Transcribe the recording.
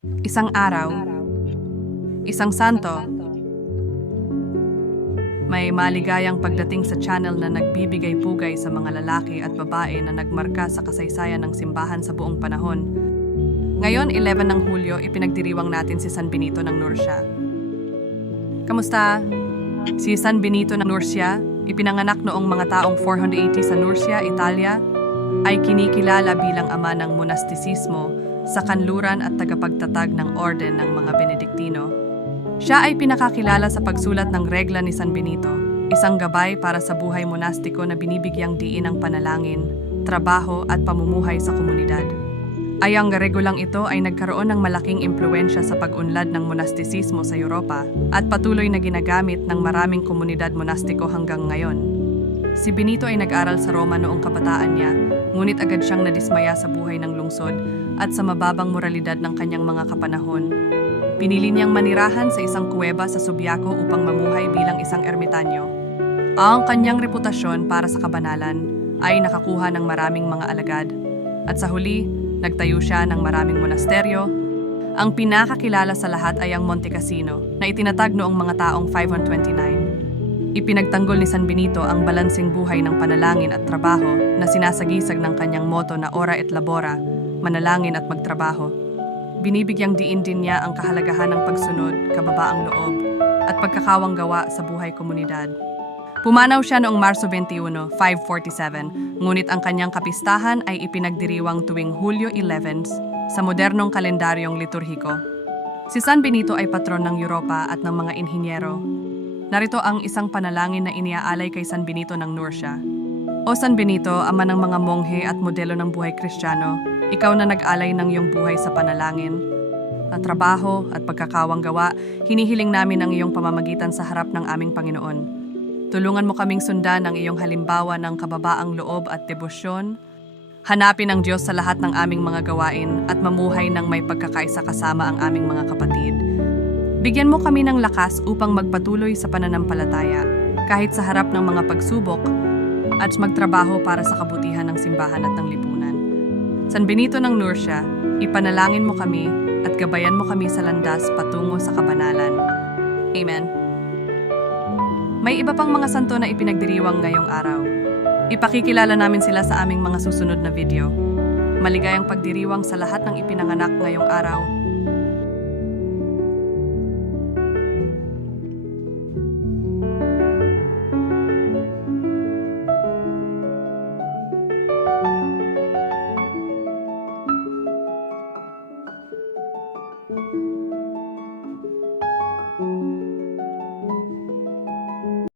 Isang araw, isang santo, may maligayang pagdating sa channel na nagbibigay pugay sa mga lalaki at babae na nagmarka sa kasaysayan ng simbahan sa buong panahon. Ngayon, 11 ng Hulyo, ipinagdiriwang natin si San Benito ng Nursia. Kamusta? Si San Benito ng Nursia, ipinanganak noong mga taong 480 sa Nursia, Italia, ay kinikilala bilang ama ng monastisismo sa kanluran at tagapagtatag ng orden ng mga Benediktino. Siya ay pinakakilala sa pagsulat ng regla ni San Benito, isang gabay para sa buhay monastiko na binibigyang diin ang panalangin, trabaho at pamumuhay sa komunidad. Ay ang regulang ito ay nagkaroon ng malaking impluensya sa pag-unlad ng monastisismo sa Europa at patuloy na ginagamit ng maraming komunidad monastiko hanggang ngayon. Si Benito ay nag-aral sa Roma noong kabataan niya, ngunit agad siyang nadismaya sa buhay ng lungsod at sa mababang moralidad ng kanyang mga kapanahon. Pinili niyang manirahan sa isang kuweba sa Subiaco upang mamuhay bilang isang ermitanyo. Ang kanyang reputasyon para sa kabanalan ay nakakuha ng maraming mga alagad. At sa huli, nagtayo siya ng maraming monasteryo. Ang pinakakilala sa lahat ay ang Monte Cassino na itinatag noong mga taong 529. Ipinagtanggol ni San Benito ang balansing buhay ng panalangin at trabaho na sinasagisag ng kanyang moto na ora et labora, manalangin at magtrabaho. Binibigyang diin din niya ang kahalagahan ng pagsunod, kababaang loob, at pagkakawang gawa sa buhay komunidad. Pumanaw siya noong Marso 21, 547, ngunit ang kanyang kapistahan ay ipinagdiriwang tuwing Hulyo 11 sa modernong kalendaryong liturhiko. Si San Benito ay patron ng Europa at ng mga inhinyero. Narito ang isang panalangin na iniaalay kay San Benito ng Nursia. O San Benito, ama ng mga monghe at modelo ng buhay kristyano, ikaw na nag-alay ng iyong buhay sa panalangin. At trabaho at pagkakawang gawa, hinihiling namin ang iyong pamamagitan sa harap ng aming Panginoon. Tulungan mo kaming sundan ang iyong halimbawa ng kababaang loob at debosyon. Hanapin ang Diyos sa lahat ng aming mga gawain at mamuhay ng may pagkakaisa kasama ang aming mga kapatid. Bigyan mo kami ng lakas upang magpatuloy sa pananampalataya kahit sa harap ng mga pagsubok at magtrabaho para sa kabutihan ng simbahan at ng lipunan. San Benito ng Nursia, ipanalangin mo kami at gabayan mo kami sa landas patungo sa kabanalan. Amen. May iba pang mga santo na ipinagdiriwang ngayong araw. Ipakikilala namin sila sa aming mga susunod na video. Maligayang pagdiriwang sa lahat ng ipinanganak ngayong araw.